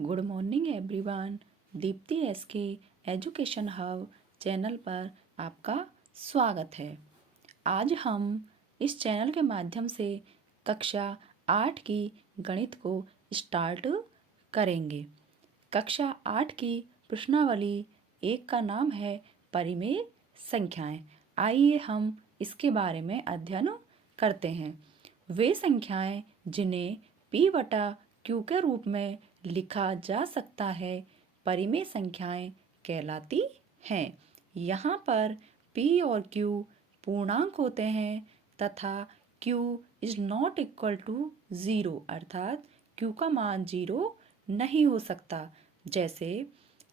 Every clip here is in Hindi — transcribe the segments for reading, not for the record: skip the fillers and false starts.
Good morning everyone. Deepti SK education hub channel पर आपका स्वागत है। आज हम इस चैनल के माध्यम से कक्षा 8 की गणित को स्टार्ट करेंगे। कक्षा 8 की प्रश्नावली 1 का नाम है परिमेय संख्याएं। आइए हम इसके बारे में अध्ययन करते हैं। वे संख्याएं जिन्हें p बटा q के रूप में लिखा जा सकता है परिमेय संख्याएं कहलाती हैं। यहाँ पर p और q पूर्णांक होते हैं तथा q is not equal to 0 अर्थात q का मान 0 नहीं हो सकता। जैसे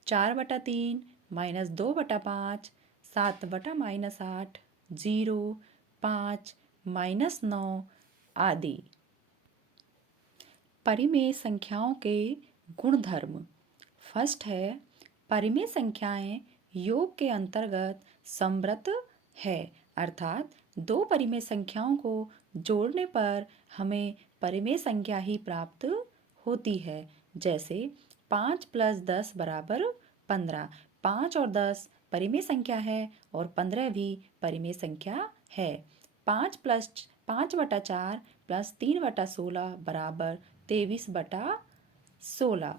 4/3 माइनस 2/5, 7/-8, 0, 5, -9 आदि। परिमेय संख्याओं के गुणधर्म। फर्स्ट है, परिमेय संख्याएं योग के अंतर्गत समृद्ध है अर्थात दो परिमेय संख्याओं को जोड़ने पर हमें परिमेय संख्या ही प्राप्त होती है। जैसे 5 + 10 = 15। 5 और 10 परिमेय संख्या है और 15 भी परिमेय संख्या है। 5/4 + 3/16 = 23/16।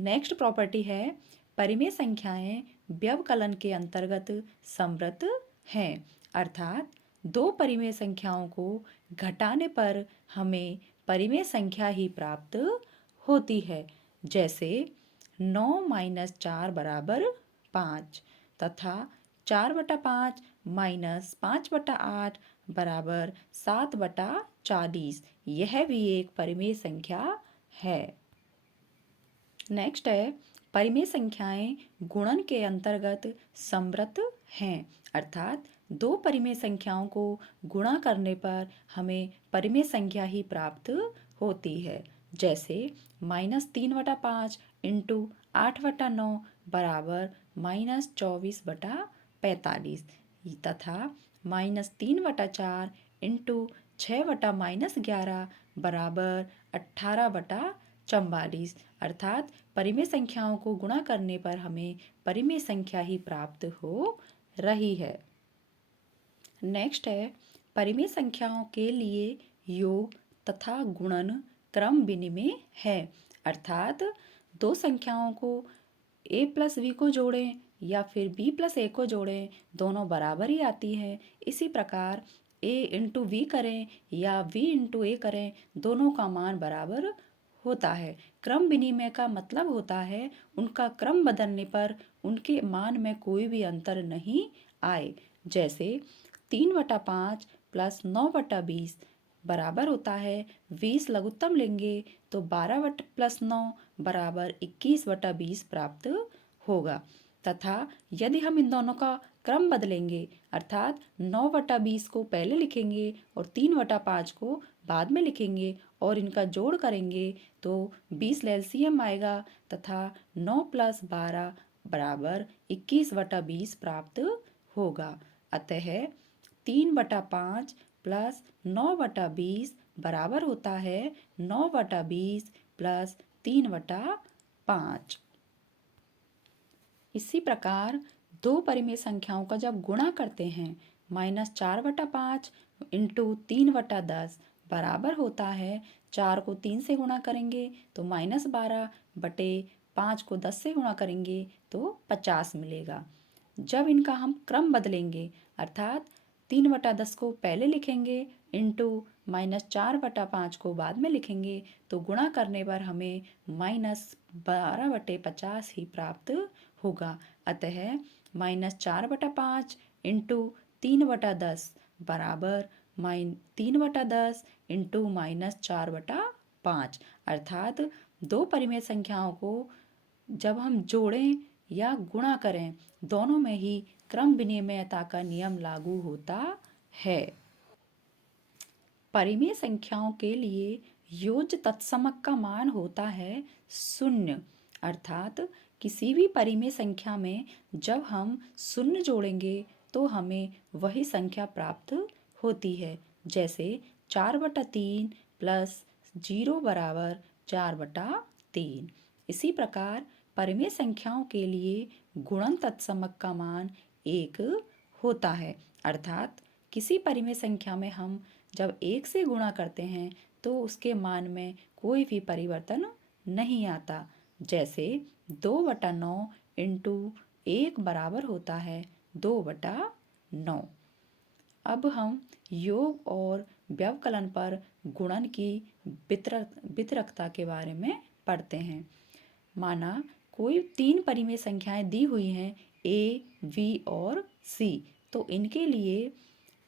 नेक्स्ट प्रॉपर्टी है, परिमेय संख्याएं व्यवकलन के अंतर्गत समृद्ध हैं अर्थात दो परिमेय संख्याओं को घटाने पर हमें परिमेय संख्या ही प्राप्त होती है। जैसे 9 - 4 = 5 तथा 4/5 - 5/8 = 7/40। यह भी एक परिमेय संख्या है। नेक्स्ट है, परिमेय संख्याएं गुणन के अंतर्गत समृद्ध हैं अर्थात दो परिमेय संख्याओं को गुणा करने पर हमें परिमेय संख्या ही प्राप्त होती है। जैसे -3/5 × 8/9 = -24/45 तथा -3/4 × 6/-11 = 18/44 अर्थात परिमेय संख्याओं को गुणा करने पर हमें परिमेय संख्या ही प्राप्त हो रही है। नेक्स्ट है, परिमेय संख्याओं के लिए योग तथा गुणन क्रम विनिमेय है अर्थात दो संख्याओं को a + v को जोड़ें या फिर b + a को जोड़ें, दोनों बराबर ही आती हैं। इसी प्रकार a × v करें या v × a करें, दोनों का मान बराबर होता है। क्रम विनिमय का मतलब होता है उनका क्रम बदलने पर उनके मान में कोई भी अंतर नहीं आए। जैसे 3/5 + 9/20 बराबर होता है 20 लघुत्तम लेंगे तो 12 + 9 = 21/20 प्राप्त होगा। तथा यदि हम इन दोनों का क्रम बदलेंगे अर्थात 9/20 को पहले लिखेंगे और 3/5 को बाद में लिखेंगे और इनका जोड़ करेंगे तो 20 LCM आएगा तथा 9 + 12 = 21/20 प्राप्त होगा। अतः 3/5 + 9/20 बराबर होता है 9/20 + 3/5। इसी प्रकार दो परिमेय संख्याओं का जब गुणा करते हैं, -4/5 × 3/10 बराबर होता है 4 को 3 से गुणा करेंगे तो -12/5 को 10 से गुणा करेंगे तो 50 मिलेगा। जब इनका हम क्रम बदलेंगे अर्थात 3/10 को पहले लिखेंगे इंटू -4/5 को बाद में लिखेंगे तो गुणा करने पर हमें -12/50 ही प्राप्त होगा। अतः -4/5 × 3/10 बराबर 3/10 × -4/5 अर्थात दो परिमेय संख्याओं को जब हम जोड़ें या गुणा करें, दोनों में ही क्रम विनिमयता का नियम लागू होता है। परिमेय संख्याओं के लिए योज्य तत्समक का मान होता है 0 अर्थात किसी भी परिमेय संख्या में जब हम 0 जोड़ेंगे तो हमें वही संख्या प्राप्त होती है। जैसे 4/3 + 0 = 4/3 इसी प्रकार परिमेय संख्याओं के लिए गुणन तत्समक का मान 1 होता है। अर्थात किसी परिमेय संख्या में हम जब 1 से गुणा करते हैं तो उसके मान में कोई भी परिवर्तन नहीं आता। जैसे 2/9 इंटू 1 बराबर होता है 2/9। अब हम योग और व्यवकलन पर गुणन की वितरकता के बारे में पढ़ते हैं। माना कोई 3 परिमेय संख्याएं दी हुई हैं ए, वी और सी, तो इनके लिए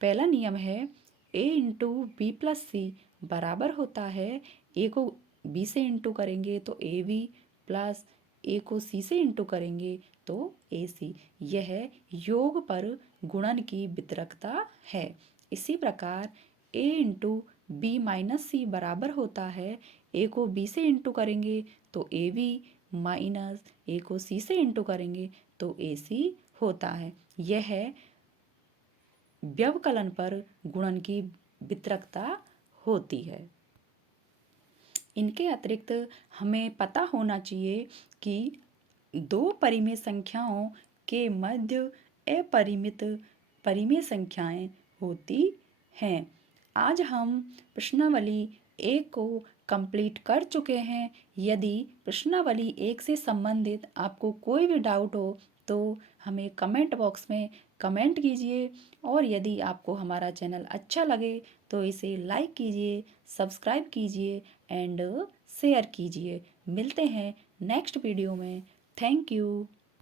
पहला नियम है ए इंटू बी प्लस सी बराबर होता है, ए को बी से इंटू करेंगे तो ए वी प्लस ए को सी से इंटू करेंगे तो ए सी। यह योग पर गुणन की वितरकता है। इसी प्रकार ए इंटू बी माइनस सी बराबर होता है, ए को बी से इंटू करेंगे तो ए वी माइनस ए को सी से इंटू करेंगे तो ए सी होता है। यह व्यवकलन पर गुणन की वितरकता होती है। इनके अतिरिक्त हमें पता होना चाहिए कि दो परिमेय संख्याओं के मध्य अपरिमित परिमेय संख्याएं होती हैं। आज हम प्रश्नावली 1 को कंप्लीट कर चुके हैं। यदि प्रश्नावली 1 से संबंधित आपको कोई भी डाउट हो तो हमें कमेंट बॉक्स में कमेंट कीजिए, और यदि आपको हमारा चैनल अच्छा लगे तो इसे लाइक कीजिए, सब्सक्राइब कीजिए एंड शेयर कीजिए। मिलते हैं नेक्स्ट वीडियो में। Thank you.